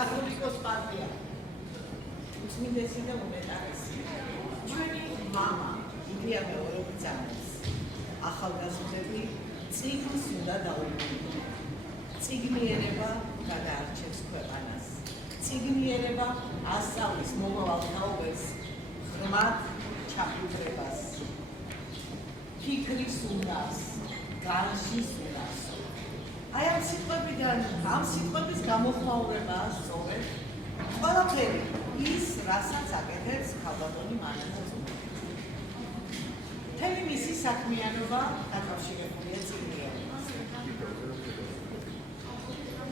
კათოლიკოს პარტია. უწმინდესი და უმეტარესი. ჩვენი მამა ილია მეორობიძანეს ახალგაზრდები წიგნს უნდა დაუბრუნდეთ. წიგნიერება გადაარჩევს ქვეყანას. წიგნიერება ასწავლის მომავალ თაობებს ღრმად ჩაფიქრებას. ფიქრის უნარს, განშის უნარს. აი ამ სიტყვების გამოხმაურებაა სწორედ ყველაფერი ის, რასაც აკეთებს ქალბატონი მანანა ზურაბაძე. მთელი მისი საქმიანობა დაკავშირებულია წიგნიერებას.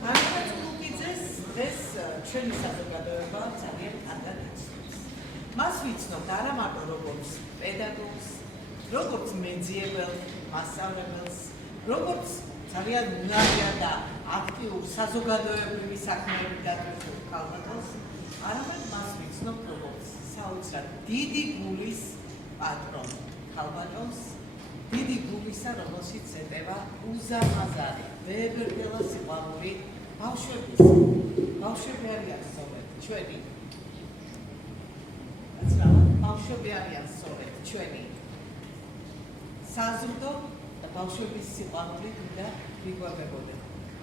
მანანა ზურაბაძეს დღეს ჩვენი საზოგადოება ძალიან კარგად იცნობს. მას ვიცნობთ არა მარტო როგორც პედაგოგს, როგორც მეძიებელ მასწავლებელს, როგორც ძალიან უნარიან და აქტიურ საზოგადოებრივი საქმეებით დაკავშირებულ ქალბატონს, არამედ მას ვიცნობთ როგორც საოცრად დიდი გულის პატრონ ქალბატონს, დიდი გულისა, რომელშიც ეტევა უზარმაზარი, ვეებერდელა სიყვარული ბავშვების. ბავშვები არიან სწორედ ჩვენი. ბავშვები არიან სწორედ ჩვენი საზრდო და ბავშვების სიყვარული უნდა ვიგვაგებოდეთ.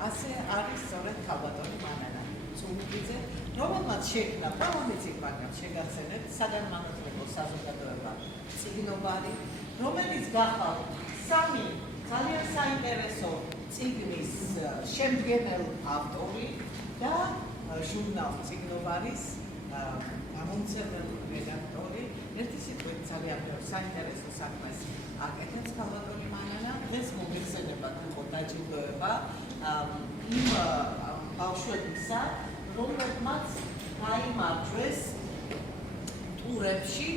ასე არის სწორედ ქალბატონი მანანა ზურაბაძე, რომელმაც შექმნა პარლამენტის პარტიამ შეგახსენებთ საგანმანათლებლო საზოგადოება წიგნობარი, რომელიც გახალ სამი ძალიან საინტერესო წიგნის შემდგენელ ავტორი და ჟურნალ წიგნობარის გამომცემელი რედაქტორი. ერთი სიტყვით ძალიან საინტერესო საქმეს აკეთებს ქალბატონი მანანა. დღეს მოგეხსენებათ იყო დაჯილდოება იმ ბავშვებისა, რომლებმაც გაიმარჯვეს ტურებში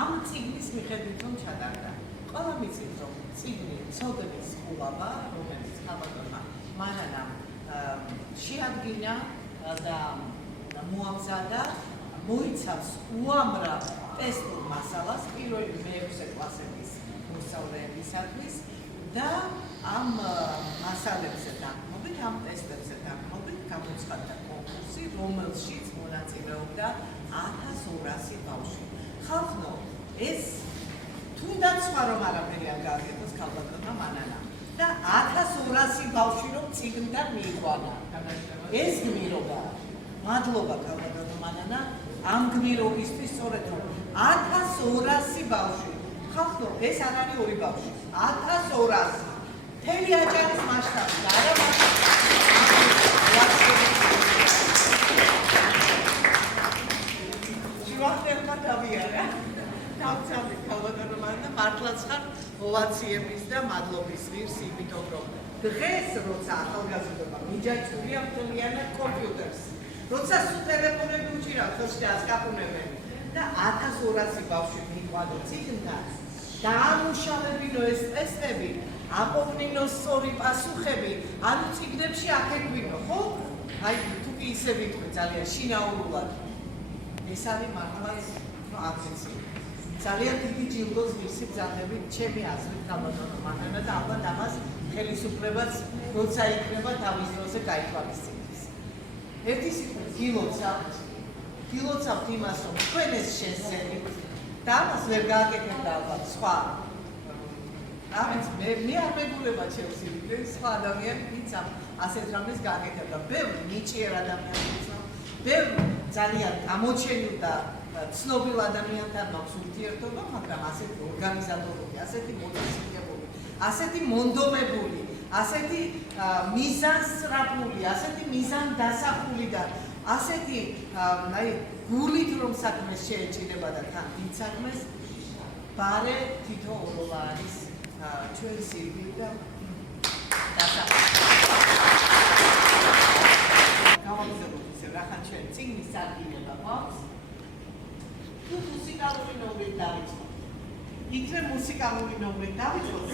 ამ წიგნის მიხედვით რომ ჩატარდა. ყველა მიცით რომ წიგნი ცოდნის ყურავა, რომელიც ქალბატონმა მანანამ შეადგინა და მოამზადა, მოიცავს უამრავ ტესტურ მასალას პირველი მეექვსე კლასების მოსწავლეებისათვის და ამ მასალებზე დაგმობით, ამ ტესტებზე დაგმობით გამოცხადდა კონკურსი, რომელშიც მონაწილეობდა 1200 ბავშვი. ხალხო, ეს თუნდაც სხვა რომ არაფერი არ გააკეთოს ქალბატონმა მანანამ და 1200 ბავშვი რომ წიგნთან მიიყვანა. ეს გმირობა. მადლობა ქალბატონო მანანა ამ გმირობისთვის, სწორედ რომ 1200 ბავშვი. ხალხო, ეს არ არის ორი ბავშვი, 1200. მთელი აჭარის მასშტაბით, არა მარტო შევახერხა დავიარა. დავწამეთ ქალბატონო მანანა, მართლაც ხარ ოვაციების და მადლობის ღირს, იმიტომ რომ დღეს როცა ახალგაზრდობა მიჯაჭვია მთლიანად კომპიუტერს, როცა სულ ტელეფონები უჭირავთ, ხელში აკაპუნებენ და 1200 ბავშვი მიყვანო წიგნთან, დაამუშავებინო ეს ტესტები, აპოვნინო სწორი პასუხები, ანუ წიგნებში აკეთვინო, ხო? აი, თუ კი ისე ვიტყვი ძალიან შინაურულად, ეს არის მართლაც აფიცი. ძალიან დიდი ჯილდოს მისი ბრძანებით ჩემი აზრით ქალბატონო მანანა და ალბათ ამას ხელისუფლებაც როცა იქნება თავის დროზე გაითვალისწინებს. ერთი სიტყვით გილოცავთ იმას, რომ თქვენ ეს შესწავლით და ამას ვერ გააკეთებდა ალბათ სხვა. ამით მე არ მეგულება ჩემს იდეას, სხვა ადამიანი ვინც ასეთ რამეს გააკეთებდა. ბევრი ნიჭიერ ადამიანს ვიცნობ, ბევრი ძალიან გამოჩენილ და ცნობილ ადამიანთან მაქვს ურთიერთობა, მაგრამ ასეთი ორგანიზატორები, ასეთი მოწესრიგებული, ასეთი მონდომებული, ასეთი მიზანსწრაფული, ასეთი მიზანდასახული და ასეთი აი გულით რომ საქმეს შეეჭიდება და თან დიდ საქმეს ბარე თითოეულა არის ჩვენ სირბილი და დასახული. გამოგზავნოთ ისე რახან ჩვენ წიგნის სარგილება გვაქვს. თუ მუსიკალური ნომრით დავიწყოთ. იქნე მუსიკალური ნომრით დავიწყოთ.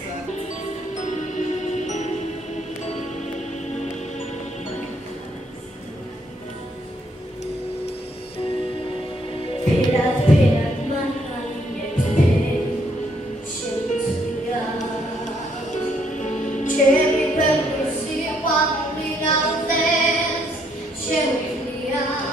Shall we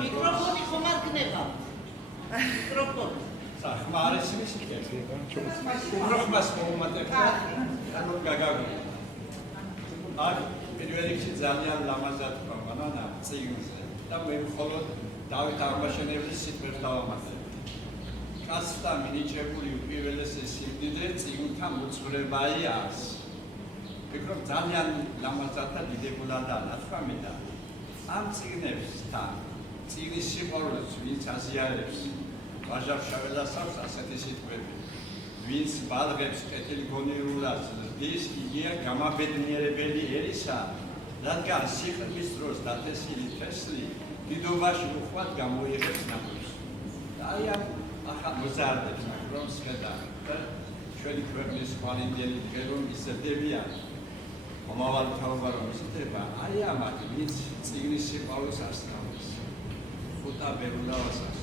მიკროფონი ხომ არ გნება? მიკროფონი. საქმე არ ის ის უბრალოდ მომატებდა ანუ გაგაგო. აქ პირველ რიგში ძალიან ლამაზად თქვა წიგნზე და მე მხოლოდ დავით აღმაშენებლის სიტყვებს დავამატებ. კაცთა მინიჭებული უპირველესი სიმდიდრე წიგნთან მოძღვრებაი არის. ვფიქრობ ძალიან ლამაზად და დიდებულადაა ნათქვამი და ამ წიგნებსთან წიგნის სიყვარულს ვინც აზიარებს ვაჟა-შაველას აქვს ასეთი სიტყვები. ვინც ბალღებს კეთილგონიურობას ზრდის, იგია გამაბედნიერებელი ერისა, რადგან სიხლის დროს დათესილი თესლი დიდობაში უხვად გამოიღებს ნაყოფს. აი ამ ახალ მოზარდებს რომ შედარებით და ჩვენი ქვეყნის ხვალინდელი დღე რომ ისრდებიან მომავალ თაობა რომ ისრდება, აი ამათ ვინც წიგნის სიყვარულს ასწავლის. ხუთა ბერულავასაც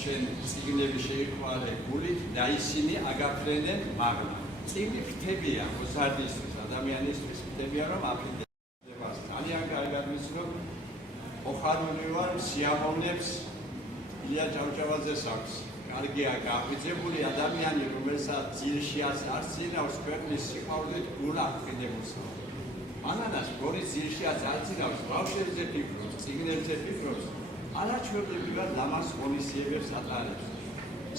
შენ წიგნები შეიყვარე გულით და ისინი აგაფრენენ მაგნა. წიგნი ფრთებია მოზარდისთვის, ადამიანისთვის ფრთებია რომ აფრინდება. ძალიან კარგად ვიცი რომ ოხარული ვარ სიამოვნებს ილია ჭავჭავაძეს აქვს. კარგია გაღვიძებული ადამიანი, რომელსაც ძილში არ წინავს ქვეყნის სიყვარულით გულ აფრინებულს. მანანას გორის ძილში არ წინავს ბავშვებზე ფიქრობს, წიგნებზე ფიქრობს. არაჩვეულებრივად ლამაზ ღონისძიებებს ატარებს.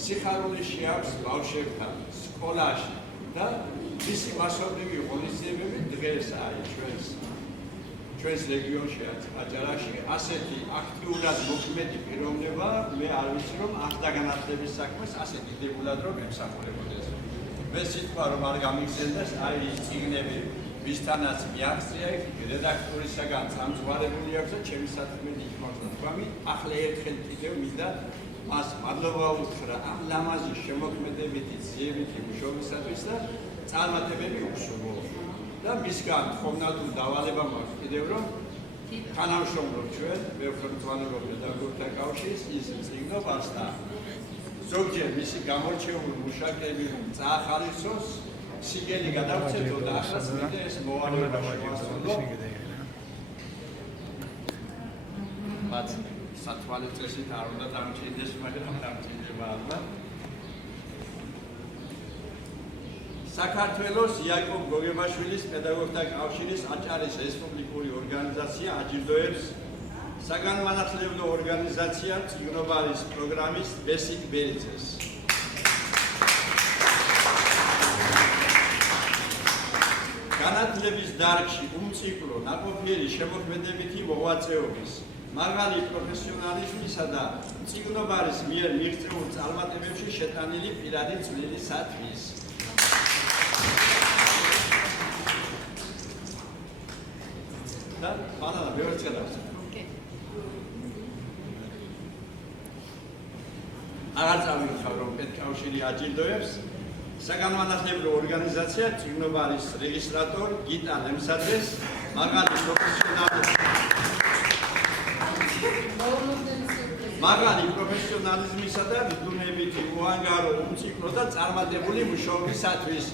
სიხარული შეაქვს ბავშვებთან, სკოლაში და მისი მასობრივი ღონისძიებები დღეს აი ჩვენს რეგიონში აჭარაში ასეთი აქტიურად მოქმედი პიროვნება მე არ ვიცი რომ ახლა განათლების საქმეს ასე დიდებულად რომ ემსახურებოდეს. მე სიტყვა რომ არ გამიგზელდეს, აი ის წიგნები, ვისთანაც მიაღწია, რედაქტორისაგან სამზვარებული აქვს და ჩემი სათქმელი იქნავს და თქვამი, ახლა ერთხელ კიდევ მინდა მას მადლობა უთხრა ამ ლამაზი შემოქმედებითი ძიებითი მუშაობისათვის და წარმატებები უსურვო. და მისგან ხომნა თუ დავალება მაქვს კიდევ რომ თანამშრომლობ ჩვენ მეფრთხილობ პედაგოგთა კავშირის ის წიგნობას და ზოგჯერ მისი გამორჩეული მუშაკები წაახალისოს სიგელი გადავცეთო და ახლა მინდა ეს მოვალეობა შევასრულო. მათ სათვალე წესით არ უნდა დამჭირდეს, მაგრამ დამჭირდება ალბათ. საქართველოს იაკობ გოგებაშვილის პედაგოგთა კავშირის აჭარის რესპუბლიკური ორგანიზაცია აჯილდოებს საგანმანათლებლო ორგანიზაცია წიგნობარის პროგრამის ბესიკ ბერიძეს. განათლების დარგში უმციკლო ნაყოფიერი შემოქმედებითი მოღვაწეობის, მაღალი პროფესიონალიზმისა და წიგნობარის მიერ მიღწეულ წარმატებებში შეტანილი პირადი წვლილისათვის. და მანალა მეორე წელს. აღარ წამოვიხარ რომ პედკავშირი აჯილდოებს საგანმანათლებლო ორგანიზაცია წიგნობარის რეგისტრატორ გიტა ლემსაძეს მაღალი პროფესიონალიზმისა და მიდუმეებითი უანგარო უმციკლო და წარმატებული მუშაობისათვის.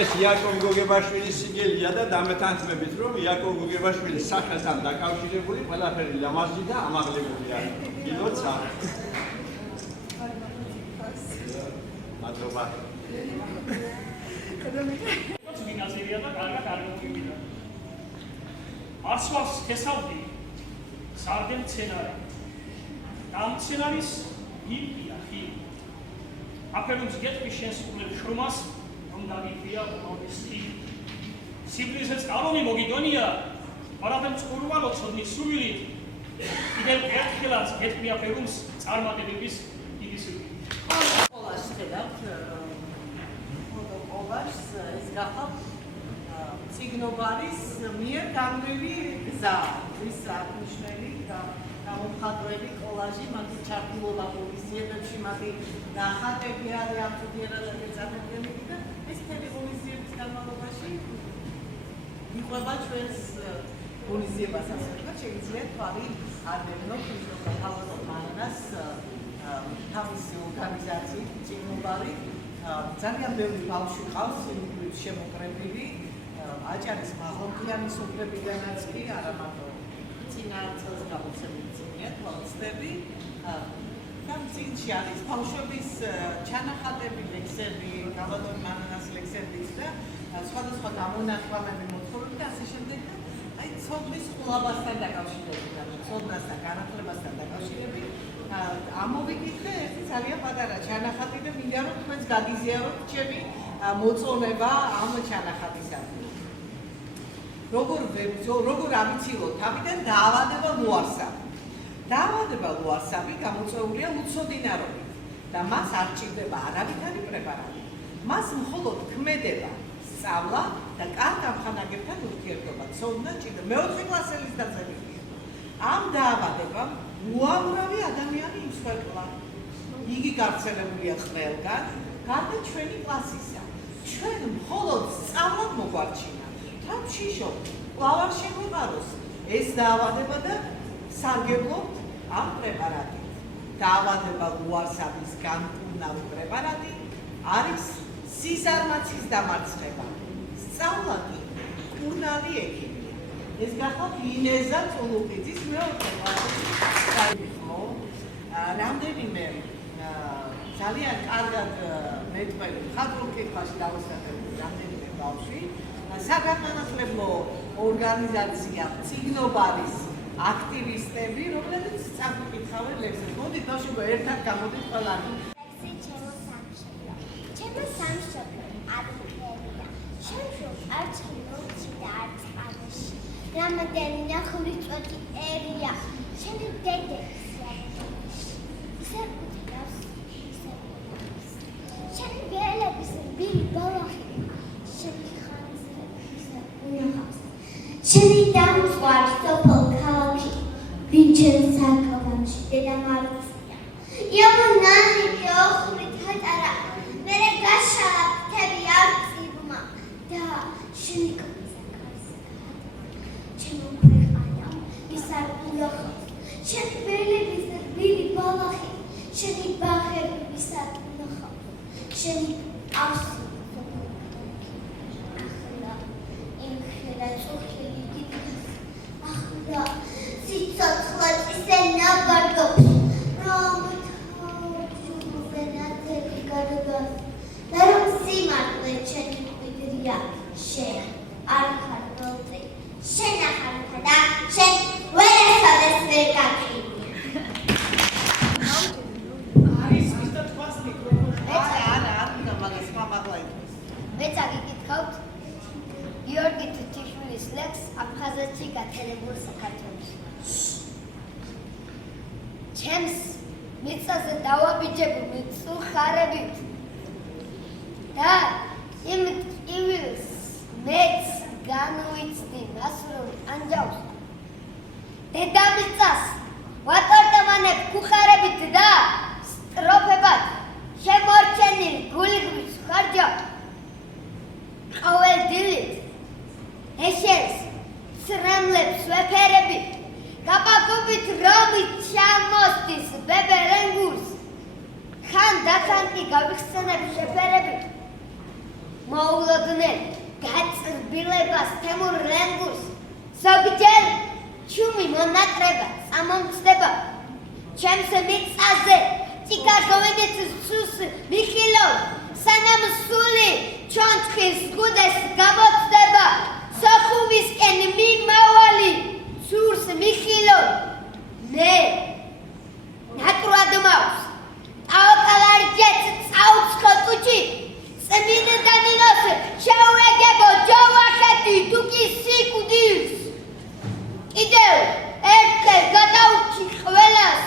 ეს იაკობ გოგებაშვილის სიგელია და დამეთანხმებით რომ იაკობ გოგებაშვილის სახელთან დაკავშირებული ყველაფერი ლამაზი და ამაღლებულია. გილოცა. მადლობა. გიმნაზია და კარგად არ მოვიდა. არსვას თესავდი სარდე მცენარე. ამ მცენარის იპია ხი. აფერუნს გეტყვი შენს უბრალოდ შრომას დაგიფია მომისტი სიბლისეს კანონი მოგიდონია არაფერ წყურვალო ცოდნი სულით კიდევ ერთხელაც გეტყვია ფერუმს წარმატებების დიდი სულით ყველას ხედავთ ყველას ეს გახავთ წიგნობარის მიერ განვლილი გზა ის აღნიშნული გამომხატველი კოლაჟი მათი ჩართულობა პოლიციებში მათი ნახატები არის აბსოლუტურად გაწარმოებული და ეს ტელევიზიის განმავლობაში იყვება ჩვენს პოლიციებას ასე რომ შეიძლება თქვი არ მერნოთ რომ თავად მანას თავისი ორგანიზაციით წიგნობარი ძალიან ბევრი ბავშვი ყავს შემოკრებილი აჭარის მაღალმთიანი სოფლებიდანაც კი არა მარტო წინა წელს გამოცემული წიგნია თვალწები და წიგნში არის ბავშვების ჩანახატები, ლექსები, გალადონ მანანას ლექსებიც და სხვადასხვა გამონათვალები მოთხოვები და ასე შემდეგ. აი ცოდნის ყლაბასთან დაკავშირებული, ცოდნასთან, განათლებასთან დაკავშირებით ამოვიკითხე ერთი ძალიან პატარა ჩანახატი და მინდა რომ თქვენს გაგიზიაროთ ჩემი მოწონება ამ ჩანახატისადმი. როგორ ამიცილოთ თავიდან დაავადება ლუარსაბი. დაავადება ლუარსაბი გამოწვეულია ლუცოდინარობით და მას არ ჭირდება არავითარი პრეპარატი. მას მხოლოდ ქმედება, სწავლა და კარგ ამხანაგებთან ურთიერთობა. ცოდნა ჭირდება. მეოთხე კლასელის დაწყებებია. ამ დაავადებამ უამრავი ადამიანი იმსხვერპლა. იგი გავრცელებულია ყველგან, გარდა ჩვენი კლასისა. ჩვენ მხოლოდ სწავლად მოგვარჩინა. შიშო, კვლავ შეგვიყაროს ეს დაავადება და სარგებლობთ ამ პრეპარატით. დაავადება ლუარსაბის განკურნავი პრეპარატი არის სიზარმაცის დამარცხება. სწავლა კი კურნავი ექიმია. ეს გახავთ ინეზა წულუკიძის მეოთხე კლასის რამდენიმე ძალიან კარგად მეტყველი მხატვრულ კითხვაში დავასრულებელი რამდენიმე ბავშვი საგანმანათლებლო ორგანიზაცია წიგნობარის აქტივისტები, რომლებიც წამკითხავენ ლექსებს. მოდით ბავშვებო, ერთად გამოდით ყველანი. ჩემო სამშობლო ადგილია. შემშობ არც ხილოჩი და არც ყანაში. რამადანი ნახვრიწოთი ერია. ჩემი დედების ისე უთავს ვინჩენს საკალანში დედა მარცია. იამონანი ოხური თატარა. მერე გაშალა ფთები არ წიბმა და შენი კაცაკარს. ჩემო ქვეყანა ისარ ულახავს. შენ ველების რბილი ბალახი. შენი ბაღები ისარ ულახავს. შენი ავსი ჩემს მიწაზე დავაბიჯებ მიწუხარებით და იმ ტკივილს მეც განვიცდი მასროლ ანჯავს დედამიწას ვატარდამანებ კუხარებით და სტროფებად შემორჩენილ გულგვის ხარჯა ყოველ დილით ეშენს სრემლებს ვეფერებით გაბაგობით რომით ჩამოსდის ბებერენგურს ხან დათანკი გავიხსენებ შეფერებით მოულოდნელ გაწრბილებას თემურ რენგურს ზოგჯერ ჩუმი მონატრება წამომწდება ჩემს მიწაზე ჭიკაგოვენით სუს მიხილოვ სანამ სული ჩონჩხის გუდეს გამოწდება სოხუმისკენ მიმავალი სურს მიხილოვ მე ნატრად მაქვს ტაოყალარჯეთ წაუცხოტუჩი წმინდანინოს შეურეგებო ჯოვახეთი თუკი სიკვდილს კიდევ ერთხელ გადაუჩი ყველას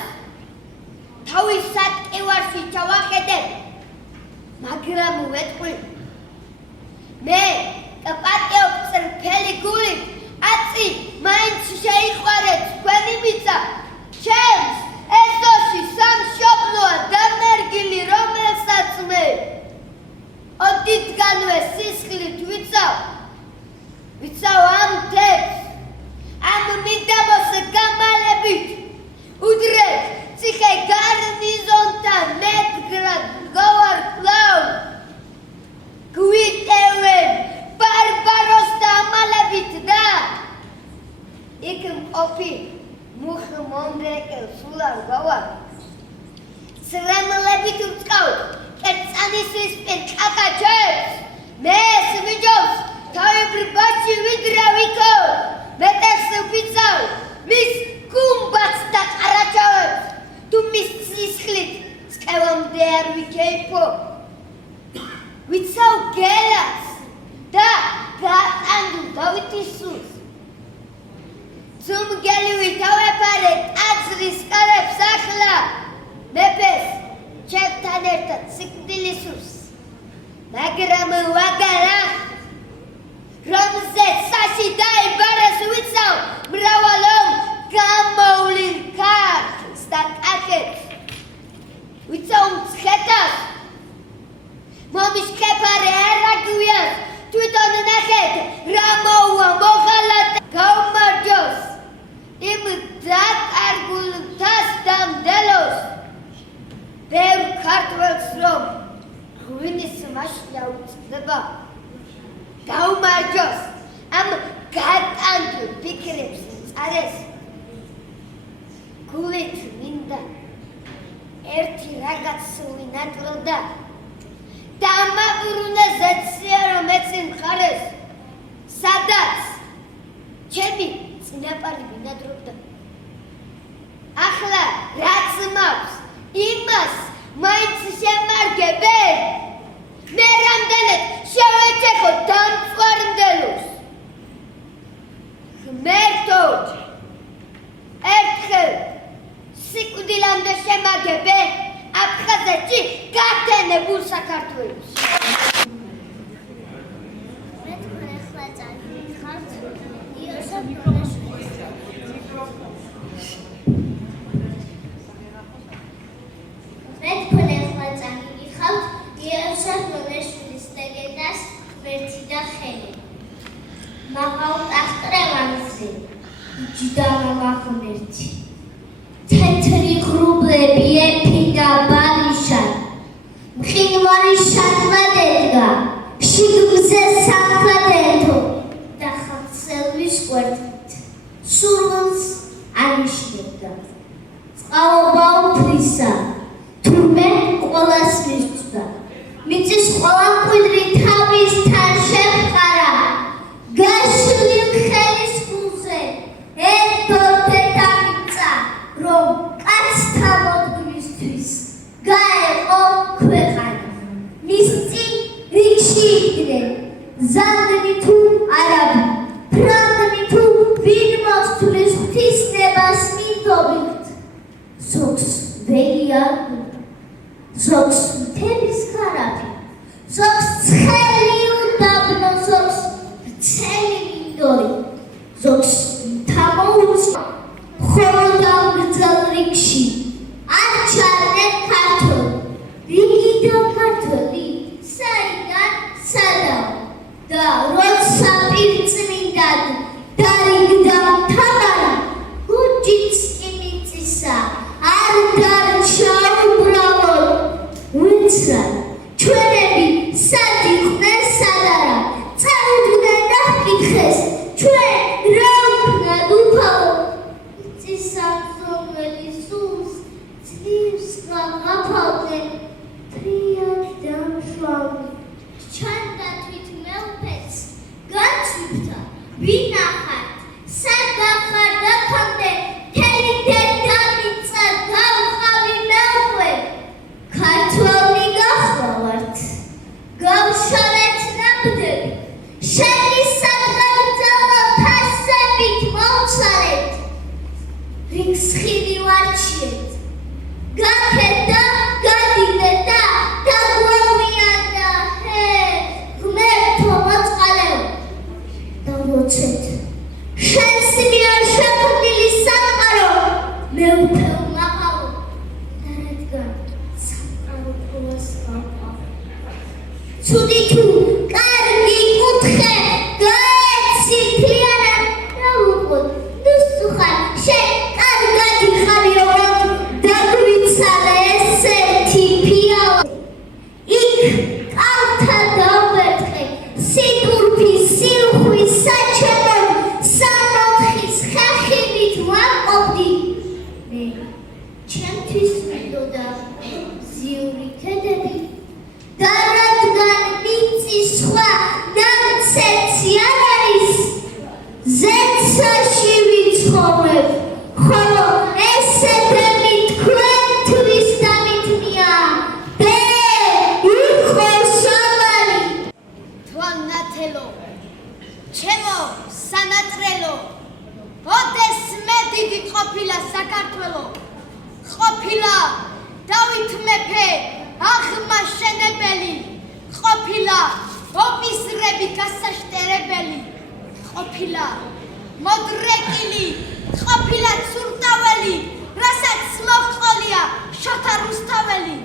თავის სატყივარში ჩავახედებ მაგრამ ვეტყვი მე პატიობ წრფელი გული აწი მაინც შეიყვარეთ თქვენი მიწა ჩემს ეზოში სამშობლოა დამერგილი რომელსაც მე ოდითგანვე სისხლით ვიცავ ამ თებს ამ მიდამოს გამალებით უდრეთ ციხე გარნიზონთან მეტგრად გავარ კვლავ გვიტევენ ბარბაროს და ამალებით და იქ მყოფი მუხ მომრეკელ სულარ გავარ სრემლებით ვწყავთ კერწანისის პირ კაკაჩებს მეს ვიჯობს თავიბრბაში ვიდრა ვიქო მეტეხს ვიცავ მის გუმბათს და ყარაჩავებს თუ მის სისხლით წევამდე არ ვიქეიფო ვიცავ გელას და გატანდუ დავითის სულს ძუმგელივი თავეფარე ტაძრის კარებს ახლა მეფეს ჩემთან ერთად სიკვდილის სურს მაგრამ ვაგარა რომზე საში დაიბარეს ვიცავ მრავალომ გამოვლილ ქართლს და კახეთს ვიცავ მცხეთას მომიშქეფარე არაგვიას თვითონ ნახეთ რა მოუვა მოღალა და გაუმარჯოს იმ დაკარგულ მთას დამდელოს ბევრ ქართველს რომ ღვინის მაშია უწყდება გაუმარჯოს ამ გატანჯულ ფიქრებს წარეს გულით მინდა ერთი რაღაც ვინატროდა დამაბრუნე ზეცია რომ ეცი მხარეს სადაც ჩემი წინაპარი ბინადრობდა ახლა რაც მაქვს იმას მაინც შემარგებენ მე რამდენად შევეჭეხო დამწვარნდელოს ღმერთოდ ერთხელ სიკვდილამდე შემარგებენ აფხაზეთში გათენებულ საქართველოს მე თქვენ ახლა წავიდეთ ხართ იოსებ ჭიდამა ღმერთი თეთრი ღრუბლები ეფინდა ბარიშად მყინვარი შადმადედგა შიგმზე სამხადერთო და ხალხსელვის კვერთხით სურვილს ანიშნებდა წყალობა უფლისა თურმე ყველას მისწვდა მიწის ყველა მკვიდრი თავისთან შემყარა გაშლილ ხელის გულზე ერთო დედამიწა რომ კაცთა მოდგმისთვის გაეყო ქვეყანა მის წინ რიგში იდგნენ ზანდნი თუ არაბი ფრანგნი თუ ვინ მოსთulis ღვთისნებას მინდობილთ ზოგს ველი არგულა ზოგს მთების ხარაფი ზოგს ცხელი უდაბნო ზოგს ვრცელი მინდორი ზოგს თამოუცვა მხოლოდ ამგრძელ რიგში არ ჩარდნენ ქართველი რიგი და ქართველი საიდან სადაო და როცა პირწმინდად დარიგდა თამარი გუჯიც კი მიწისა არ დარჩა უბრალოდ ვინცრად ჩვენები სად იყვნენ სად არა წავიდნენ და ჰკითხეს ჩვენ რა ვქნათ უფალო იცის სამზომელი სულს ძლივს გაყავდნენ ფრიად და მშრალი ჩანდა თვით მეუფეც გაცვიფთა ვინახართ სად გახარ დაქამდე მთელი დედამიწა გავყავი მეუყვე ქართველი გახლავართ გავშალეთ ნამდები შენი სადღეგრძელო თასებით მოვცალეთ რიგს ხიდი ვარჩიეთ გაქეთ და გადიდეთ და დაგვაგვიანდა ღმერთო მოწყალეო დავოცეთ შენს მიერ შექმნილი სამყარო მეუფეო მაღალო და რადგან სამყარო ყოველს გავყავ ცუდი თუ კარგი კუთხე გაეცი მთლიანად რა უყოდ ნუსუხარ შენ კარგად იხარი რომ დაგვიცადა ესეთი ფიალა იქ კალთა დავერთხე სიტურფი სილხვის საჩემონ სამოთხის ხახებით ვამყოფდი მე ჩემთვის მინდოდა ზიური ქედები და რადგან მიწის სხვა დამცეცი არ არის ზეცაში ვიცხოვრებ ხოლო ესეთები თქვენთვის დამიტნია დე იყო სამალი თვალნათელო ჩემო სანატრელო ოდეს მე დიდი ყოფილა საქართველო ყოფილა დავით მეფე აღმაშენებელი ყოფილა ოფისრები გასაშტერებელი ყოფილა მოდრეკილი ყოფილა ცურტაველი რასაც მოჰყოლია შოთა რუსთაველი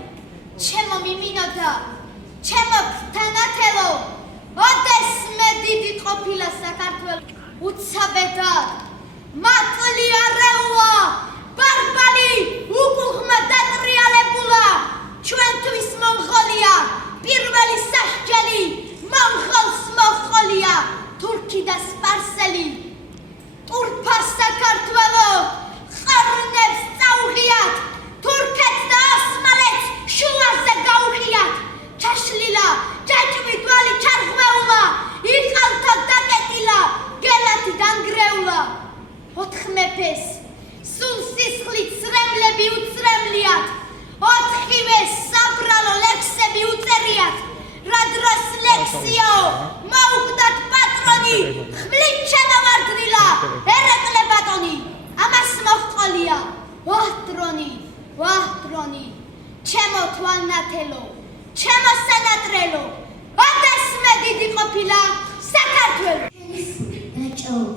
ჩემო მიმინოდა ჩემო თანათელო ოდეს მე დიდი ყოფილა საქართველო უცაბედად მატლი არეულა ბარბალი უკუღმა დატრიალებულა ჩვენთვის მონღოლია პირველი სასჯელი მონღოლს მოჰყოლია თურქი და სპარსელი ტურფა საქართველო ყარნებს წაუღიათ თურქეთს და ოსმალეთს შუაზე გაუღიათ ჩაშლილა ჯაჭვი გვალი ჩარღვეულა იყალთო დაკეტილა გელათი დანგრეულა ოთხ მეფეს სულ სისხლით სრემლები უცრემლიათ ოთხივე საბრალო ლექსები უწერიათ რა დროს ლექსიაო მოუკვდათ პატრონი ხმლით შემოვარდნილა ერეკლე ბატონი ამას მოჰყოლია ვაჰ დრონი ჩემო თვალნათელო ჩემო სანატრელო ოდეს მე დიდი ყოფილა საქართველო დაჭაობ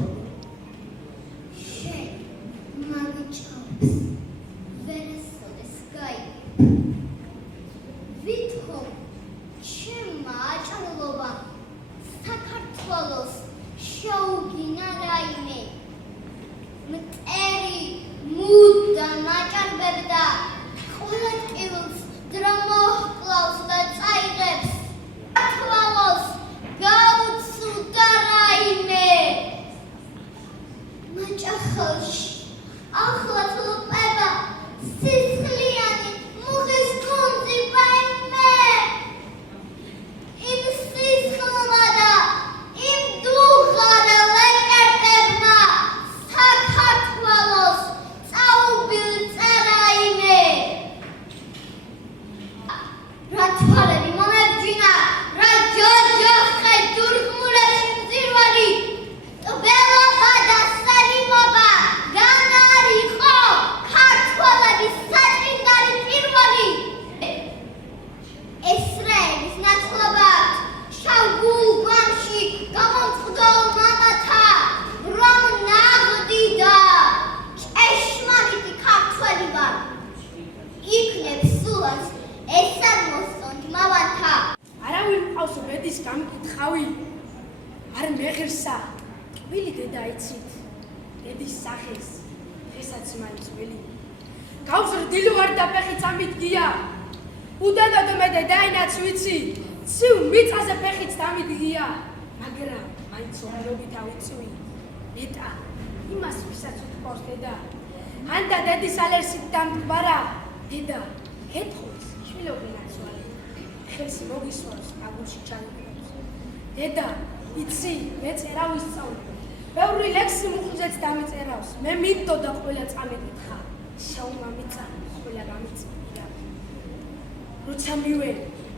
შენ მაგჭავს ვერასოდეს გაი ვითხოვ ჩემმა აჭარლობა საქართველოს შეუგინა რაიმე აჭარბებდა კოლექტივს დრო მოჰკლავს და წაიღებს ათვალოს გაუცუდა რაიმე მაჭახელში ახლა თლუპება სისხლიანი მუხის გუნდი ბაიმე იმ სისხლმა და იმ დუღარა ლეკერტებმა საქართველოს წაუბილწა რაიმე რა თვალები მომებძინა რა ჯოჯოხე დურგმულებში მძირვალი ტბელობა და სალიმობა განარიყო ქართველების საჭინდარი პირველი ესრაელის ნაცნობად შავ გულგვამში გამომწყდოლ მამათა რომ ნაღდიდა ჭეშმარიტი ქართველი ვარ იქნებ სულაც ეს არ მოსწონთ მამათა არავინ მყავს ბედის გამკითხავი არ მეღირსა ტყვილი დედა იცით დედის სახეს დღესაც მაინც ველი გავზრდილი ვარ და ფეხი წამით გია უდადოდ მე დედაინაც ვიცი ცივ მიწაზე ფეხიც დამით გია მაგრამ მაინც ომრობით ავიწვი ნეტა იმას ვისაც უთხავს დედა ანდა დედის ალერსით დამტბარა დედა ეთხოვს შვილობენაც ვარ ხელს მოგისვარს აგურში ჩაგდებს დედა იცი მე წერა ვისწავლე ბევრი ლექსი მუხლზეც დამეწერავს მე მინდოდა ყველა წამეკითხა შაუმამიცა ყველა გამიწია როცა მივე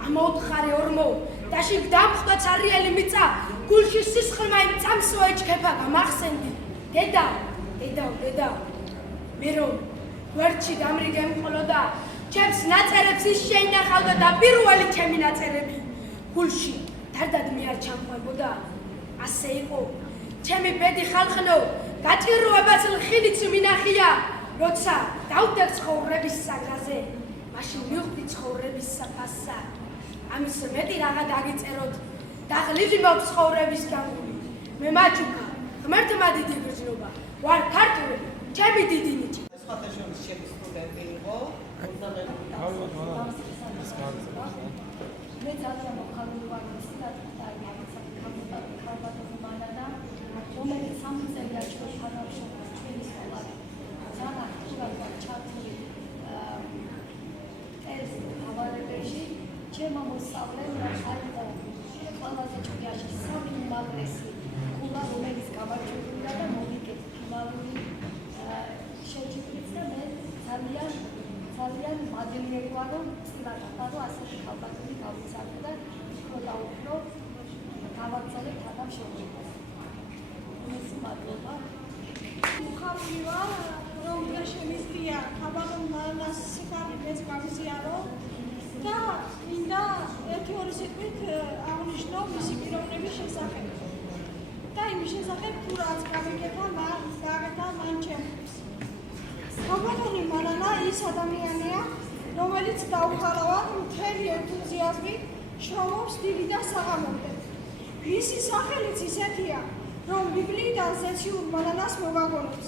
ამაუთხარე ორმო დაში დამხვდა ცარიელი მიწა გულში სისხლმა იმ წამსო ეჩქეფა გამახსენდი დედა მე რომ გვერდში დამრიგე მყოლოდა ჩემს ნაწერებს ის შეინახავდა და პირველი ჩემი ნაწერები გულში დარდად მე არ ჩამყვებოდა ასე იყო ჩემი ბედი ხალხნო გაჭიროებაც ლხილიც მინახია როცა დავდებ ცხოვრების საგაზე მაშინ მივხვდი ცხოვრების საფასსა ამის მეტი რაღა დაგიწეროთ დაღლილი მაქვს ცხოვრების განგული მე მაჯუქა ღმერთმა დიდი გრძნობა ვარ ქართული ჩემი დიდი ნიჭი სხვადასხვა ჩემი სტუდენტი იყო მე ძალიან მოხალული ვარ ისე და ქალბატონი მანანა რომელიც 3 წელი აჩვენებს თანამშრომლებს ჩვენი სკოლა ძალიან ხშირად ჩართული ეს ავარებაში ჩემო მოსწავლემ აიტა ყველაზე ჭკვიაში სამი უმაღლესი ქულა რომელიც გამარჯვებულია და მოვიგეთ ფინალური შეჯიბრიც და მე ძალიან მადლიერია რომ წინა გახარო ასეთი ქალბატონი გავიცადე და ხოდა უფრო გავაგზავნე თანამშრომლობას. მისი მადლობა. უხალხი ვარ, რომ შემიძლია ქალბატონ მანას სიხარით გავიზიარო და მინდა ერთი-ორი სიტყვით აღნიშნო მისი პიროვნების შესახებ. და იმის შესახებ თუ რაც გამიგება მან ჩემთვის. ქალბატონი მანანა ის ადამიანია, რომელიც დაუხალავად მთელი ენთუზიაზმით შრომობს დიდი და საღამომდე. მისი სახელიც ისეთია, რომ ბიბლიიდან ზეციურ მანანას მოვაგონებს,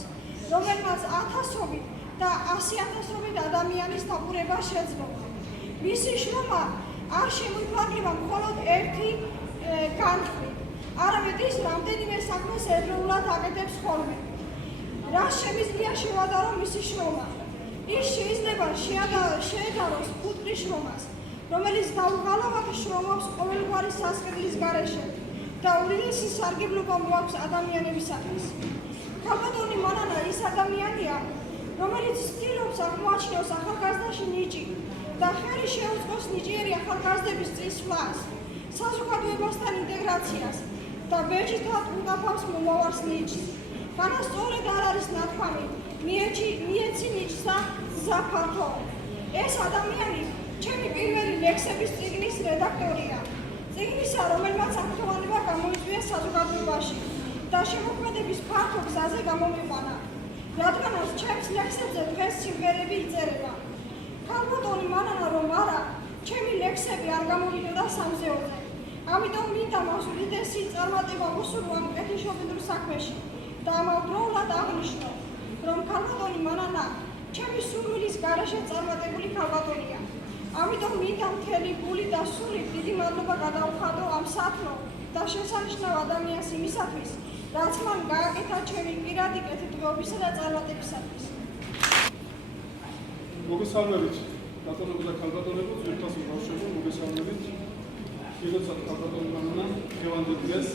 რომელმაც ათასობით და 100,000-ობით ადამიანის დაყურება შეძლო. მისი შრომა არ შემოიფარგლება მხოლოდ ერთი განხრით, არამედ ის რამდენიმე საქმეს ერთდროულად აკეთებს ხოლმე. რაც შემიძლია შევადარო მისი შრომა. ის შეიძლება შეედაროს ფუტკრის შრომას, რომელიც დაუღალავად შრომობს ყოველგვარი სასყიდლის გარეშე და უდიდესი სარგებლობა მოაქვს ადამიანებისათვის. ქალბატონი მანანა ის ადამიანია, რომელიც ცდილობს აღმოაჩინოს ახალგაზრდაში ნიჭი და ხელი შეუწყოს ნიჭიერი ახალგაზრდების წინსვლას, საზოგადოებასთან ინტეგრაციას და ბეჭდად უნაფავს მომავარს ნიჭს. განა სწორედ არ არის ნათქვამი მიეცი ნიჭსა ზაფართო. ეს ადამიანი ჩემი პირველი ლექსების წიგნის რედაქტორია. წიგნისა, რომელმაც აქტუალობა გამოიწვია საზოგადოებაში და შემოქმედების ფართო გზაზე გამომიყვანა, რადგანაც ჩემს ლექსებზე დღეს სიმღერები იწერება. ქალბატონი მანანა რომ არა, ჩემი ლექსები არ გამოვიდოდა სამზეოზე. ამიტომ მინდა მას უდიდესი წარმატება უსურვო ამ კეთილშობილურ საქმეში და ამავდროულად აღნიშნო, რომ ქალბატონი მანანა ჩემი სურვილს მისთვის გარეშე წარმატებული ქალბატონია. ამიტომ მინდა მთელი გული და სულით დიდი მადლობა გადავხადო ამ საქმრო და შესანიშნავ ადამიანს იმისათვის, რაც მან გააკეთა ჩემი პირადი კეთილდღეობისა და წარმატებისათვის. მოგესალმებით, ბატონებო და ქალბატონებო, ძვირფასო ბავშვებო, მოგესალმებით. როდესაც ქალბატონი მამანა დღევანდელ დღეს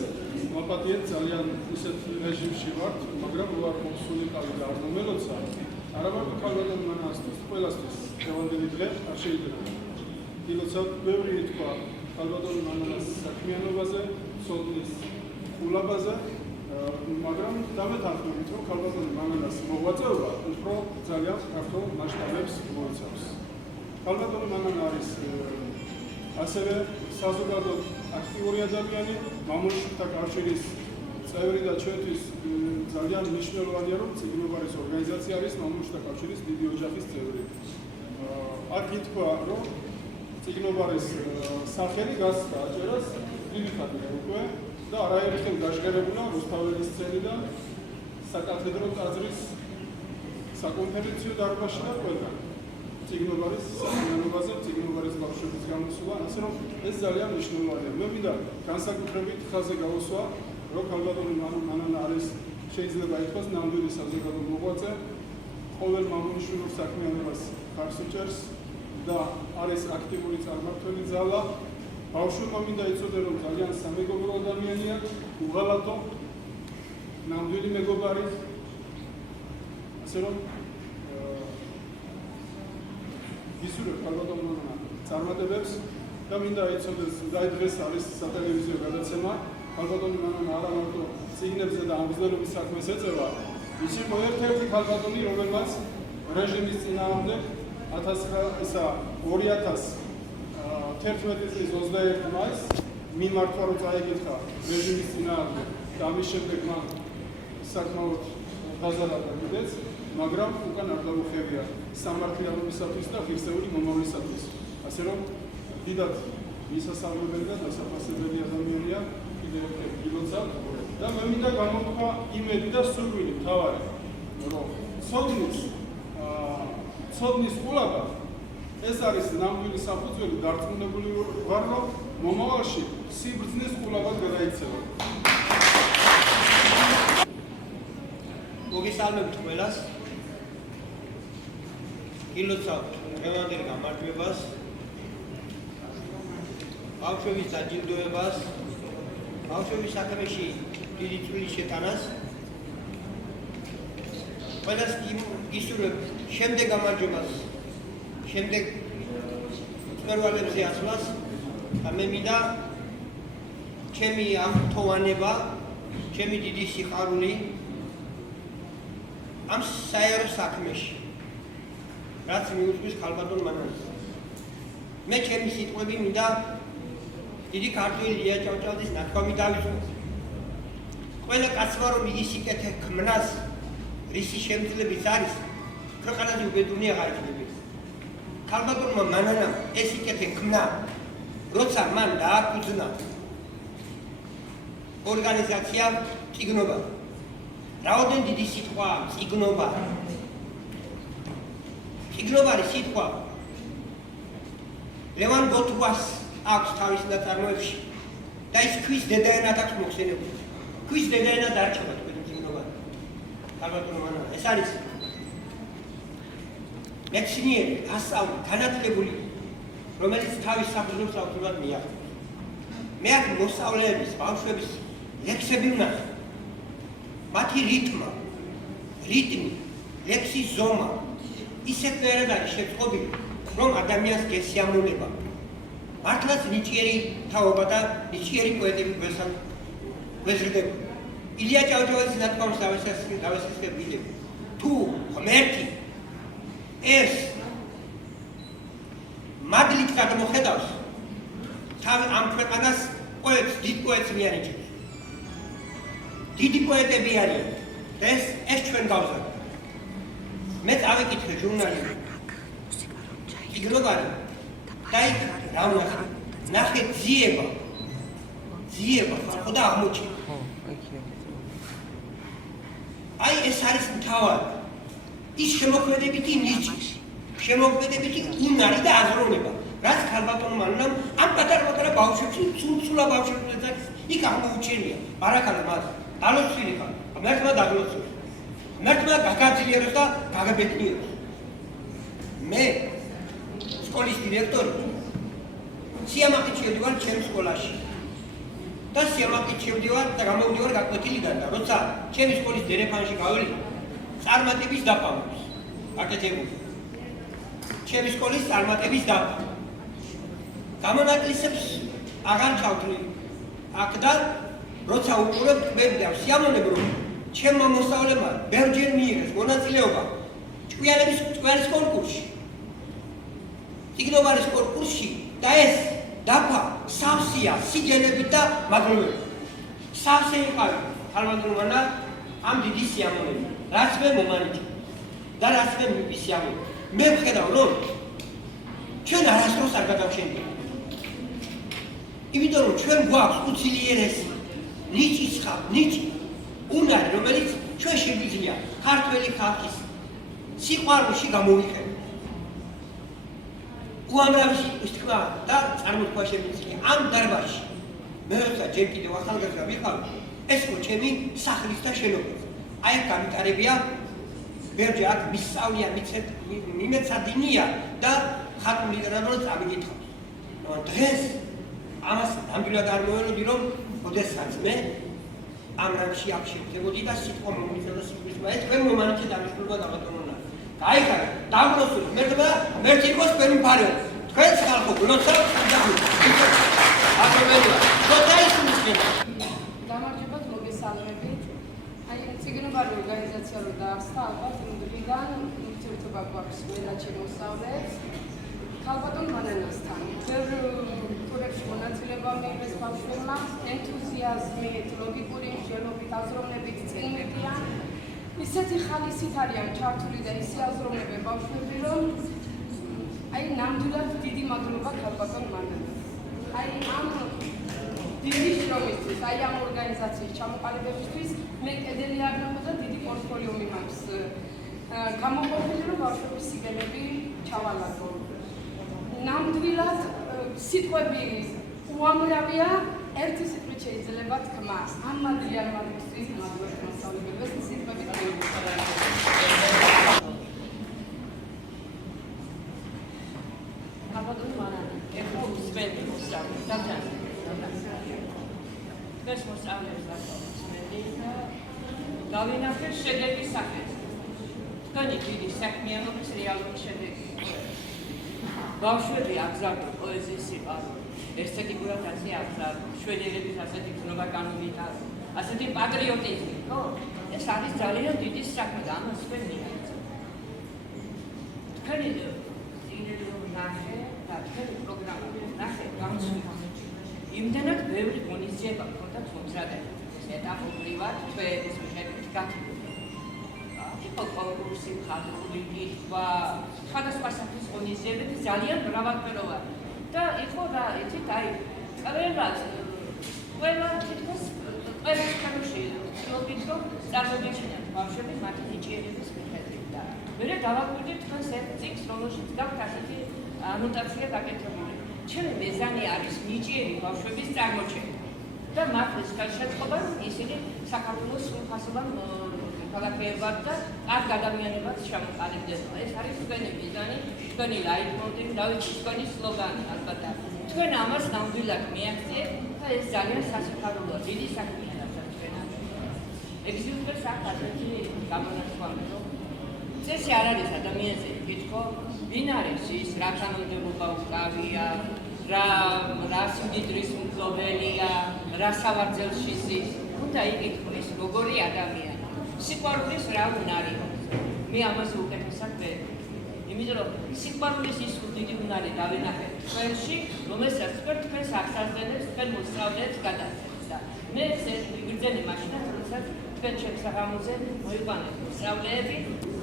მაპატიეთ ძალიან ისეთ რეჟიმში ვართ, მაგრამ ვარ მოსულიყავი და არ მომელოცა. არა მარტო ქალბატონი მამასთვის, ყველასთვის დღევანდელი დღე არ შეიძლება. როდესაც ბევრი ითქვა ქალბატონი მამას საქმიანობაზე, ცოდნის ყულაბაზე, მაგრამ დამეთანხმებით, რომ ქალბატონი მამას მოღვაწეობა უფრო ძალიან ქართულ მასშტაბებს მოიცავს. ქალბატონი მამანა არის ასევე საზოგადოებრივ აქტიური ადამიანი, მამულშვილთა კავშირის წევრი და ჩვენთვის ძალიან მნიშვნელოვანია, რომ წიგნობარის ორგანიზაცია არის მამულშვილთა კავშირის დიდი ოჯახის წევრი. აქ ითქვა, რომ წიგნობარის სახელი გასცა აჭერას დიდი ხანია უკვე და არაერთხელ გაჟღერებულა რუსთაველის სცენიდან საკათედრო ტაძრის საკონფერენციო დარბაზში და ყველგან. წიგნობარის საქმიანობაზე, წიგნობარის ბავშვების გამოსვლა, ასე რომ ეს ძალიან მნიშვნელოვანია. მე მინდა განსაკუთრებით ხაზზე გავუსვა, რომ ქალბატონი მამანა არის შეიძლება ითქვას ნამდვილი საზოგადო მოღვაწე, ყოველ მამულიშვილის საქმიანობას ხარს უჭერს და არის აქტიური წარმართველი ძალა. ბავშვებმა მინდა იცოდე, რომ ძალიან სამეგობრო ადამიანია, უღალატო, ნამდვილი მეგობარი, ასე რომ ისურვებ ქალბატონ მამანა წარმატებებს და მინდა იცოდეს, დღეს არის სატელევიზიო გადაცემა, ქალბატონი მამანა არა მარტო წიგნებზე და ამბრძოლების საქმეს ეწევა, ის იყო ერთ-ერთი ქალბატონი, რომელმაც რეჟიმის წინააღმდეგ 2011 წლის 21 მაისს მიმართვა რომ წაიკითხა რეჟიმის წინააღმდეგ და ამის შემდეგ მან საკმაოდ დაზარალდა კიდეც, მაგრამ უკან არ დაუხევია სამართლიანობისათვის და ღირსეული მომავლისათვის. ასე რომ დიდად მისასალმებელი და დასაფასებელი ადამიანია კიდევ ერთ გილოცავ და მე მინდა გამოვთქვა იმედი და სურვილი მთავარი, რომ ცოდნის ყულაბა ეს არის ნამდვილი საფუძველი დარწმუნებული ვარ, რომ მომავალში სიბრძნის ყულაბად გადაიქცევა. მოგესალმებით ყველას. გილოცავთ დღევანდელ გამარჯვებას, ბავშვების დაჯილდოებას, ბავშვების საქმეში დიდი წვლილი შეტანას. ყველას გისურვებ შემდეგ გამარჯვებას, შემდეგ მწვერვალებზე ასვლას და მე მინდა ჩემი ამ თოვანება, ჩემი დიდი სიხარული ამ საერო საქმეში, რაც მიუძღვის ქალბატონ მამას. მე ჩემი სიტყვები მინდა დიდი ქართველი ლია ჭავჭავაძის ნათქვამი დავიწყო. ყველა კაცმა რომ იგი სიკეთე ქმნას, რისი შემძლებიც არის, ქვეყანაზე უბედურია გაიჩნდება. ქალბატონმა მამანამ ეს სიკეთე ქმნა, როცა მან დააკუძნა ორგანიზაცია წიგნობა. რაოდენ დიდი სიტყვაა წიგნობა. წიგნობარი სიტყვა ლევან გოთუას აქვს თავის ნაწარმოებში და ის ქვის დედაენად აქვს მოხსენებული. ქვის დედაენად არჩევა თქვენი წიგნობარი. ქალბატონო მამანა, ეს არის მეცნიერი, ასწავლი, განათლებული, რომელიც თავის საფუძველს აუცილებლად მიაღწევს. მე აქ მოსწავლეების, ბავშვების ლექსები ვნახე. მათი რიტმი, ლექსის ზომა ისეთვერად არის შეწყობილი, რომ ადამიანს გესიამოვნება. მართლაც ნიჭიერი თაობა და ნიჭიერი პოეტები გვეზრდება. ილია ჭავჭავაძის ნათქვამს დავესწრებ ვიდეო. თუ ღმერთი ეს მადლით გადმოხედავს, თავი ამ ქვეყანას პოეტს, დიდ პოეტს მიანიჭებს. დიდი პოეტები არიან და ეს ჩვენ გავზარდ. მე წავიკითხე ჟურნალისტი წიგნობარი და იქ რა ვნახე? ნახე ძიება ხო და აღმოჩნდა. აი ეს არის მთავარი ის შემოქმედებითი ნიჭი, შემოქმედებითი უნარი და აზროვნება, რაც ქალბატონ მანამ ამ პატარ-პატარა ბავშვებში, სულ-სულა ბავშვებსაც იქ აღმოუჩენია. ბარაკალა მას, დალოცვილი ხარ, მერთმა დაგლოცვილი. მერთმა გაგაძლიეროს და გაგაბედნიეროს. მე სკოლის დირექტორი სიამაყით შევდივარ ჩემს სკოლაში. და სიამაყით შევდივარ და გამოვდივარ გაკვეთილიდან და როცა ჩემი სკოლის დერეფანში გაველი, წარმატების დაფამს. აკეთებული. ჩემი სკოლის წარმატების დაფა. გამონაკლისებს აღარ ჩავთვლი. აქედან როცა უყურებ ტბები და სიამოვნებრო, ჩემმა მოსწავლემმა ბევრჯერ მიიღეს მონაწილეობა ჭკვიანის კონკურსში. წიგნოვარის კონკურსში და ეს დაფა სავსეა სიძენებით და მადლობებით. სავსე იყავი ქალბატონ მანამ ამ დიდი სიამოვნებით, რაც მე მომანიჭა და რაც მე მივისიამოვნე. მე ვხედავ, რომ ჩვენ არასდროს არ გადავშენდით. იმიტომ რომ ჩვენ გვაქვს უძლიერესი ნიჭი უნარი, რომელიც ჩვენ შეგვიძლია ქართველი ხალხის სიყვარულში გამოვიყენოთ. უამრავი თქმა და წარმოთქვა შეგვიძლია ამ დარბაზში. მე როცა ჯერ კიდევ ახალგაზრდა ვიყავი, ეს იყო ჩემი სახლის და შენობის. აი აქ გამიტარებია ბევრჯერ აქ მისწავლია, მიმეცადინია და ხატული ლიტერატურა წამიკითხავს. დღეს ამას ნამდვილად არ მოველოდი, რომ ოდესაც მე ამ რამში აღშევდებოდი და სიტყვა მომიწევდა სიტყვა. ეს თქვენ მომანიჭე დანიშნულება დაბატონონა. გაიხარა, დაგლოცული, მერტი იყოს თქვენი ფარელი. თქვენს ხალხო გლოცავთ და აკეთებია. შოთაისმისკენ. გამარჯობათ, მოგესალმებით. აი, ციგნოვარი ორგანიზაცია რო დაარსდა, ალბათ იმდრიდან ურთიერთობა გვაქვს ყველა შემოსავლებს. ქალბატონ მანანასთან. ბევრ ტურებში მონაწილეობა მიიღეს ბავშვებმა, ენთუზიაზმით, ლოგიკური მსჯელობით, აზროვნებით წინმეტიან. ისეთი ხალისით არიან ჩართული და ისე აზროვნებენ ბავშვები, რომ აი ნამდვილად დიდი მადლობა ქალბატონ მანანას. აი ამ დიდი შრომისთვის, აი ამ ორგანიზაციის ჩამოყალიბებისთვის მე კედელი არ ნახო დიდი პორტფოლიო მიმაქვს. გამოყოფილი რომ ბავშვების სიგელები ჩავალაგო. ნამდვილად სიტყვები უამრავია, ერთი სიტყვით შეიძლება თქმა. ამ მადლიანებისთვის მადლობთ მასწავლებელს სიტყვებით ქალბატონ მანანა, ეხლა უსმენდი მოსწავლეს და დღეს მოსწავლეს ვასწავლე და დავინახეთ შედეგის სახეს. თქვენი დიდი საქმიანობის რეალური შედეგი. ბავშვები აგზავნეს პოეზიის სიყვარული, ესთეტიკურად ასე აგზავნეს, შვედელების ასეთი გზნობა განუვითარეს, ასეთი პატრიოტიზმი, ხო? ეს არის ძალიან დიდი საქმე და ამას თქვენ მიიღეთ. თქვენი წიგნები რომ ნახე და თქვენი პროგრამა ნახე, გამოსვლა. იმდენად ბევრი ღონისძიება გქონდა მომზადებული. ეტაპობრივად თვეების მიხედვით გათვლილი. იყო კონკურსი, ხალხური კითხვა, სხვადასხვა სახის ღონისძიებები ძალიან მრავალფეროვანი. და იყო რა, იცით, აი, ყველა თითქოს ყველა სფეროში ვცდილობთ, რომ წარმოგიჩინოთ ბავშვები მათი ნიჭიერების მიხედვით. და მერე დავაკვირდით თქვენს ერთ წიგნს, რომელშიც გაქვთ ასეთი ანოტაცია გაკეთებული. ჩემი მიზანი არის ნიჭიერი ბავშვების წარმოჩენა და მათთვის ხელშეწყობა, რომ ისინი საქართველოს სრულფასოვან ქალაქებად და კარგ ადამიანებად შემოყალიბდეს. ეს არის თქვენი მიზანი, თქვენი ლაიტმოტივი, დავიცი თქვენი სლოგანი ალბათ. თქვენ ამას ნამდვილად მიაღწიეთ და ეს ძალიან სასიხარულოა, დიდი საქმეა რასაც თქვენ ეგზიუსტეს აქ ასეთი გამონათქვამი, რომ წესი არ არის ადამიანზე იკითხო, ვინ არის ის, რა თანამდებობა უკავია, რა სიმდიდრის მფლობელია, რა სავარძელში ზის, უნდა იკითხო ის როგორი ადამიანია. სიყვარულის რა უნარი. მე ამას უკეთესად ვეძებ. იმიტომ რომ სიყვარულის ის დიდი უნარი დავინახეთ თქვენში, რომელსაც თქვენს აღსაზრდელებს, თქვენ მოსწავლეებს გადააცემთ. და მე ვიგრძენი მაშინაც, როდესაც თქვენ ჩემს საღამოზე მოიყვანეთ მოსწავლეები,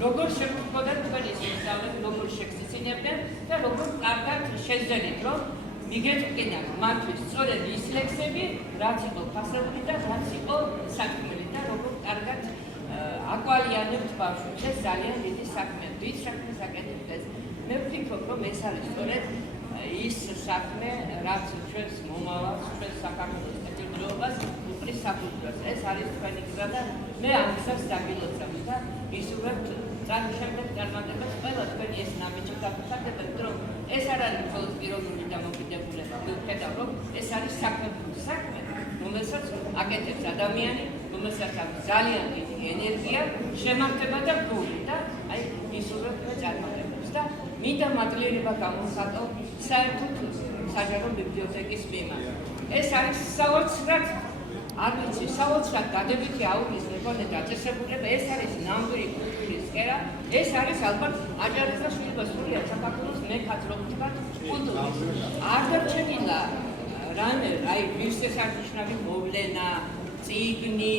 როგორ შეგვხვდათ თქვენი მოსწავლეები, როგორ შეგძინებდნენ და როგორ კარგად შეძლებთ, რომ მიგეწყინათ მათთვის სწორედ ის ლექსები, რაც იყო ფასებული და რაც იყო საქმელი და როგორ კარგად აკვალიანებთ ბავშვებს. ეს ძალიან დიდი საქმეა, დიდ საქმეს აკეთებთ. მე ვფიქრობ, რომ ეს არის სწორედ ის საქმე, რაც ჩვენს მომავალს, ჩვენს საქართველოს კეთილდღეობას უყრის საფუძვლებს. ეს არის თქვენი გზა და მე ამისას დაგილოცავ და ისურვებთ შემდეგ წარმატებას ყველა თქვენი ეს ნამიჯი გაგხსნებთ, რომ ეს არ არის მხოლოდ პიროვნული დამოკიდებულება, ვხედავ, რომ ეს არის საქმე, რომელსაც აკეთებს ადამიანი, რომელსაც აქვს ძალიან დიდი ენერგია, შემართება და გული და აი ისურვებთ წარმატებას და მინდა მადლიერება გამოვხატო საერთოდ საჯარო ბიბლიოთეკის მიმართ. ეს არის საოცრად არ ვიცი, საოცრად დადებითი აურის მქონე დაწესებულება, ეს არის ნამდვილი კულტურის კერა, ეს არის ალბათ აჯარისაშვილი სრულიად საქართველოს მეკაც რომ ვთქვათ კულტურის. არ დარჩენილა რამე, აი ვირსესარნიშნავი მოვლენა, წიგნი,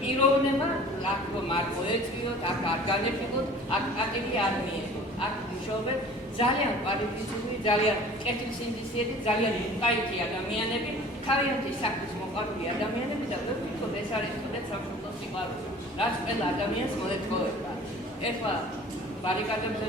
პიროვნება, აქ რომ არ მოეწვიოთ, აქ არ განეფიქროთ, აქ აკები არ მიიღოთ, აქ მუშაობენ ძალიან კვალიფიციური, ძალიან კეთილსინდისიერი, ძალიან უკაითი ადამიანები, თავიანთი საქმის მოყვარული ადამიანები და ვფიქრობ, ეს არის სწორედ სამშობლოს სიყვარული, რაც ყველა ადამიანს მოეთხოვება. ეხლა ბარიკადებზე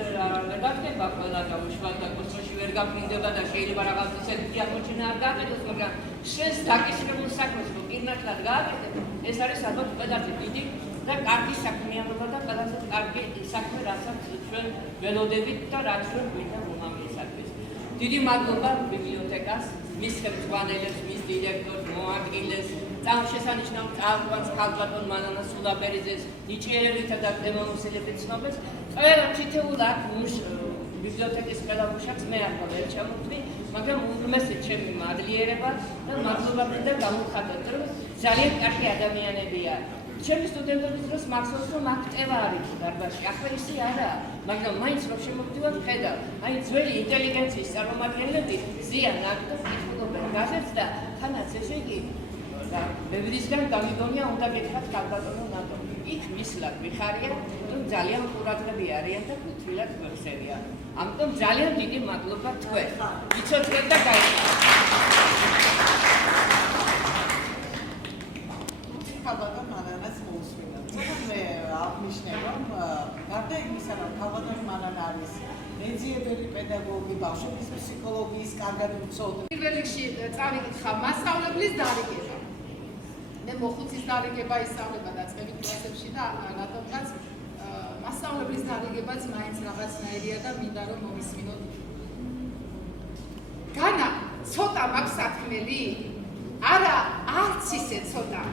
ვერ გახდება ყველა და უშუალოდ და კოსმოსში ვერ გაფრინდება და შეიძლება რაღაც ისეთი დიაგნოზი არ გააკეთოს, მაგრამ შენს დაკისრებულ საქმეს რომ პირნათლად გააკეთებ, ეს არის ალბათ ყველაზე დიდი და კარგი საქმიანობა და ყველაზე კარგი საქმე, რასაც ჩვენ ველოდებით და რაც ჩვენ გვინდა მომავლისათვის. დიდი მადლობა ბიბლიოთეკას, მის ხელმძღვანელებს, მის დირექტორს, მოადგილეს, წამშესანიშნავ წარყვანს ქალბატონ მანანა სულაბერიძეს, ნიჭიერებითა და დემონსილებით ცნობას, ყველა თითოეულ აქ ბიბლიოთეკის ყველა მუშაკს მე არ ვერ ჩამოვთვლი, მაგრამ უმეტესად ჩემი მადლიერება და მადლობა მინდა გამოვხატოთ, რომ ძალიან კარგი ადამიანებია. ჩემი სტუდენტების დროს მახსოვს, რომ აქ ტევა არის დარბაზში, ახლა ისე არაა, მაგრამ მაინც რომ შემოვდივარ, ვხედავ, აი ძველი ინტელიგენციის წარმომადგენლები ზიან აქ და კითხულობენ გაზეთს და თანაც ესე იგი და ბევრისგან გამიგონია უნდა გითხრათ ქალბატონო ნატო. იქ მისვლად მიხარია, რომ ძალიან ყურადღები არიან და გუთილად გვეხსენია. ამიტომ ძალიან დიდი მადლობა თქვენ. იცოცხლეთ და გაიხარეთ. ქალბატონ მანანას მოусმინოთ. მე აღნიშნე, რომ გარდა იმისა, რომ ქალბატონ მანანა არის მეძიებელი პედაგოგი, ბავშვების ფსიქოლოგიის კარგად მცოდნე. პირველ რიგში წავიკითხა მასწავლებლის დარიგება. მე მოხუცის დარიგება ისწავლება დაწყებით კლასებში და რატომღაც მასწავლებლის დარიგებაც მაინც რაღაცნაირია და მინდა რომ მომისმინოთ. განა ცოტა მაქვს სათქმელი? არა, არც ისე ცოტა.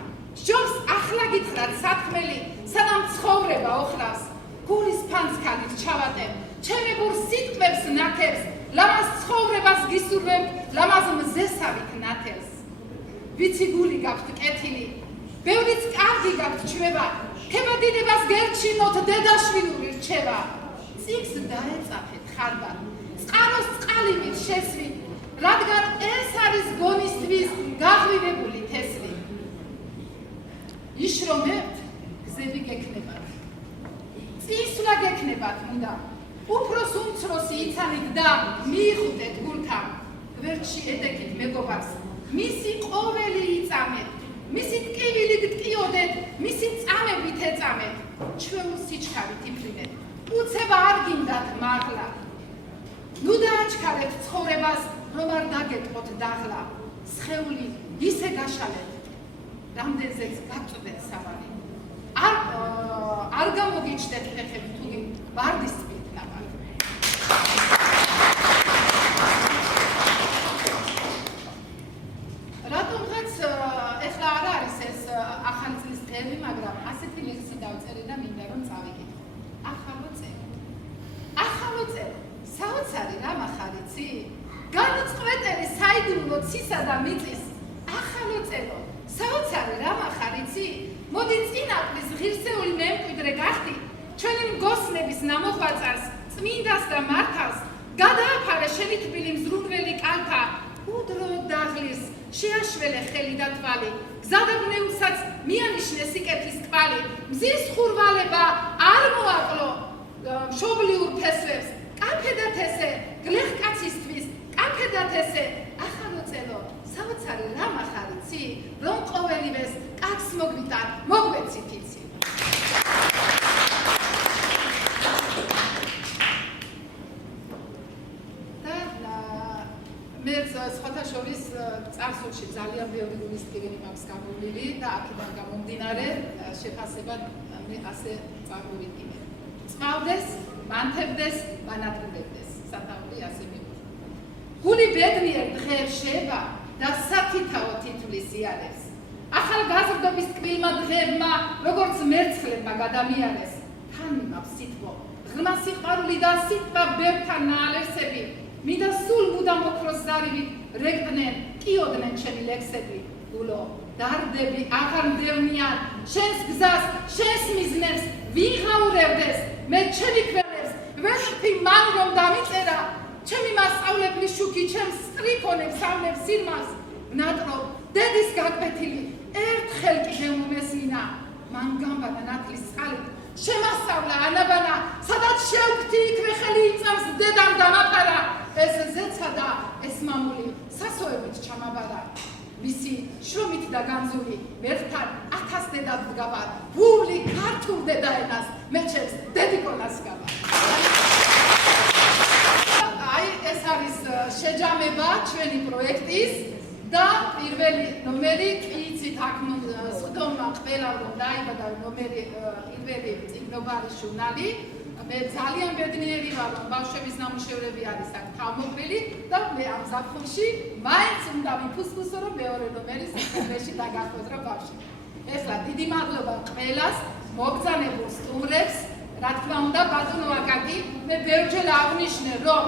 შობს ახლა გითხრათ სათქმელი, სანამ ცხოვრება ოხრავს. გულის ფანცქალით ჩავატებ, ჩემი გურ სიტყვებს ნათებს, ლამაზ ცხოვრებას გისურვებ, ლამაზ მზესავით ნათელს. ვიცი გული გაქვთ კეთილი, ბევრიც კარგი გაქვთ ჩვევა, თემადიდებას გერჩინოთ დედაშვილი რჩევა. წიგს დაეწაფეთ ხარბად, წყაროს წყალივით შესვით, რადგან ეს არის გონისთვის გაღვივებული თესლი. იშრომებთ, გზები გექნებათ, წისვლა გექნებათ მუდა, უფროს უმცროსი იცანით და მიიხუტეთ გულთან, გვერდში ედეკით მეგობარს, მისი ყოველი იწამეთ, მისი ტკივილი გტკიოდეთ, მისი წამებით ეწამეთ, ჩვეულ სიჩქარით იფრინეთ, უცება არ გინდათ მაღლა. ნუ დააჩქარეთ ცხოვრებას, რომ არ დაგეტყოთ დაღლა, სხეული ისე გაშალეთ, რამდენზეც გაწვდეთ სავალი. არ გამოგიჩნდეთ ფეხები თუგი ვარდის წყლით ნაბარი. რატომღაც ეხლა არ არის ეს ახალი წლის დღეები, მაგრამ ასეთი ლექსი დავწერე და მინდა რომ წავიკითხო. ახალო წელი, საოცარი რა מחარიცი? განუწყვეტელი საიდუმლო ცისა და მიწის ახალო წელო, საოცარი რა מחარიცი? მოდი წინაპრის ღირსეული მემკვიდრე გახდი, ჩვენი მგოსნების ნამოხვაწარს, წმინდას და მართავს, გადააფარე შენი თბილი მზრუნველი კალთა, უდრო დაღლის, შეაშველე ხელი და თვალი, გზადაბნეულსაც მიანიშნე სიკეთის კვალი, მზის ხურვალება არ მოაკლო მშობლიურ ფესვებს, კამფედათ ესე, გლეხკაცისთვის, კამფედათ ესე, ახალო წელო, საოცარი რა מחარიცი, რომ ყოველივეს კაცს მოგვიტან, მოგვეცით იცი. მეც სხვათა შორის წარსულში ძალიან ბევრი გულისწყივილი მაქვს გამოვლილი და აქედან გამომდინარე შეფასებად მე ასე წამოვიდგინე. წავდეს, მანთებდეს, მანათლებდეს. სათაური ასე მივიღო. გული ბედნიერ დღეებს შეება და სათითაო თითვლის იარებს. ახალგაზრდობის ტკბილმა დღეებმა როგორც მერცხლებმა გადამიარეს. თან მიმავს სიტყვა, ღრმა სიყვარული და სიტყვა ბევრთან ნაალერსები. მინდა სულ მუდამ ოქროს ზარივით რეკდნენ, კიოდნენ ჩემი ლექსები. გულო, დარდები აღარ მდევნიან, შენს გზას, შენს მიზნებს ვიღაურებდეს, მე ჩემი ქვეყნებს ვერაფერი მან რომ დამიწერა, ჩემი მასწავლებლი შუქი ჩემს სტრიქონებს ამნებს სირმას, ვნატრობ დედის გაკვეთილი ერთხელ კიდევ მომესმინა, მან გამბანა ნათლის წყალი, შემასწავლა ანაბანა, სადაც შევქმნი იქვე ხელი იწამს დედამ დამაფარა, ეს ზეცა და ეს მამული სასოებით ჩამაბარა. მისი შრომით და განძული ერთთან 1000 დედად დგავარ, ვული ქართულ დედაენას მე ჩემს დედიკონას გავარ. აი ეს არის შეჯამება ჩვენი პროექტის და პირველი ნომერი კი იცით აქ სხდომა ყველა რომ დაიბადა ნომერი პირველი წიგნობარი ჟურნალი. მე ძალიან ბედნიერი ვარ რომ ბავშვების ნამუშევრები არის აქ თავმოყრილი და მე ამ ზაფხულში მაინც უნდა ვიფუსფუსო რომ მეორე ნომერი სექტემბერში დაგახვედრო ბავშვი. ეხლა დიდი მადლობა ყველას მოგზანებულ სტუმრებს, რა თქმა უნდა ბატონო აკაკი, მე ბევრჯერ აღნიშნე რომ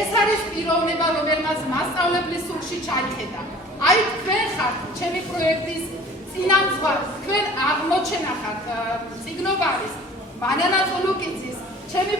ეს არის პიროვნება რომელმაც მასწავლებლის სულში ჩაიხედა. აი თქვენ ხართ ჩემი პროექტის წინამძღვარი, თქვენ აღმოჩენა ხართ წიგნობარის, მანანა ყულუკიძის, ჩემი